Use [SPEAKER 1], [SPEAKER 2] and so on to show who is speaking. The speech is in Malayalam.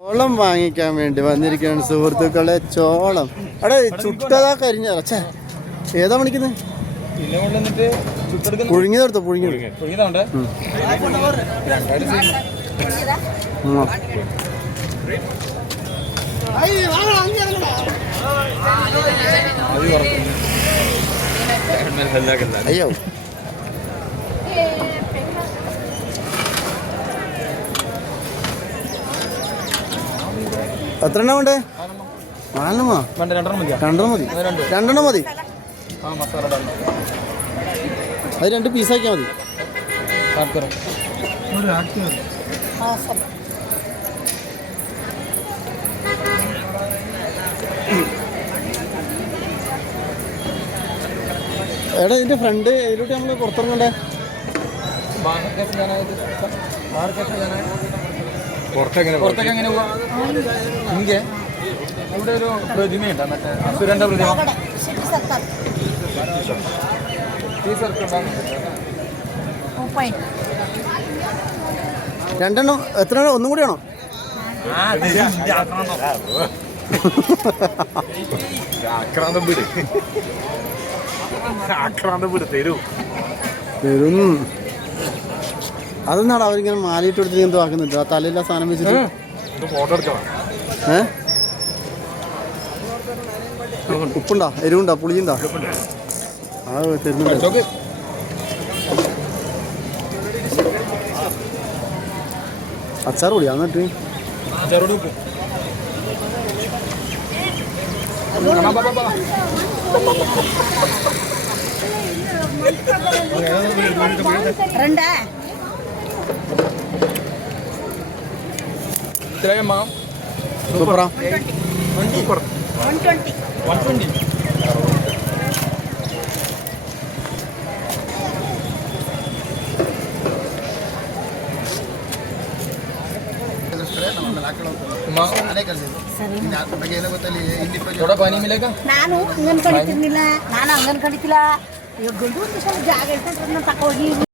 [SPEAKER 1] ചോളം വാങ്ങിക്കാൻ വേണ്ടി വന്നിരിക്കുകയാണ് സുഹൃത്തുക്കളെ ചോളം. അവിടെ ചുട്ടതാ കരിഞ്ഞ ഛേ ഏതാ പണിക്കുന്നത് പുഴുങ്ങിയതെടുത്തോ പുഴുങ്ങിയത്. അയ്യോ. എത്ര എണ്ണ വേണ്ടേ? നാലെണ്ണമാ?
[SPEAKER 2] രണ്ടെണ്ണം
[SPEAKER 1] മതി.
[SPEAKER 2] രണ്ട്.
[SPEAKER 1] രണ്ടെണ്ണം മതി. അത് രണ്ട് പീസാക്കിയാൽ മതി. എടാ ഇതിന്റെ ഫ്രണ്ട് ഇതിലോട്ട് നമ്മൾ പുറത്തിറങ്ങണ്ടേ?
[SPEAKER 2] പുറത്തെങ്ങനെ പുറത്തേക്ക് എങ്ങനെ പോവാ? എനിക്ക് ഒരു പ്രതിമയുണ്ട് മറ്റേ അസുരന്റെ പ്രതിമ.
[SPEAKER 1] രണ്ടെണ്ണം എത്ര ഒന്നും കൂടി ആണോ
[SPEAKER 3] ആക്രാന്തം വീട്. ആക്രാന്തം വിട് തരൂ.
[SPEAKER 1] വരും അതെന്നാണ് അവരിങ്ങനെ മാലയിട്ട് കൊടുത്തിട്ട് എന്തോ ആക്കുന്നുണ്ട് ആ തലയില്ല സാധനം വെച്ചിട്ട്.
[SPEAKER 3] ഇത് ഫോട്ടോ എടുക്കണം.
[SPEAKER 1] ഏ? ഉപ്പുണ്ടോ? എരിവുണ്ടോ? പുളിയുണ്ടോ? ആ തരുന്നുണ്ട്. അച്ചാർ പൊടി എന്നിട്ട്
[SPEAKER 2] ചെറുടി
[SPEAKER 4] 120 120 120 120 120 120 120 120 120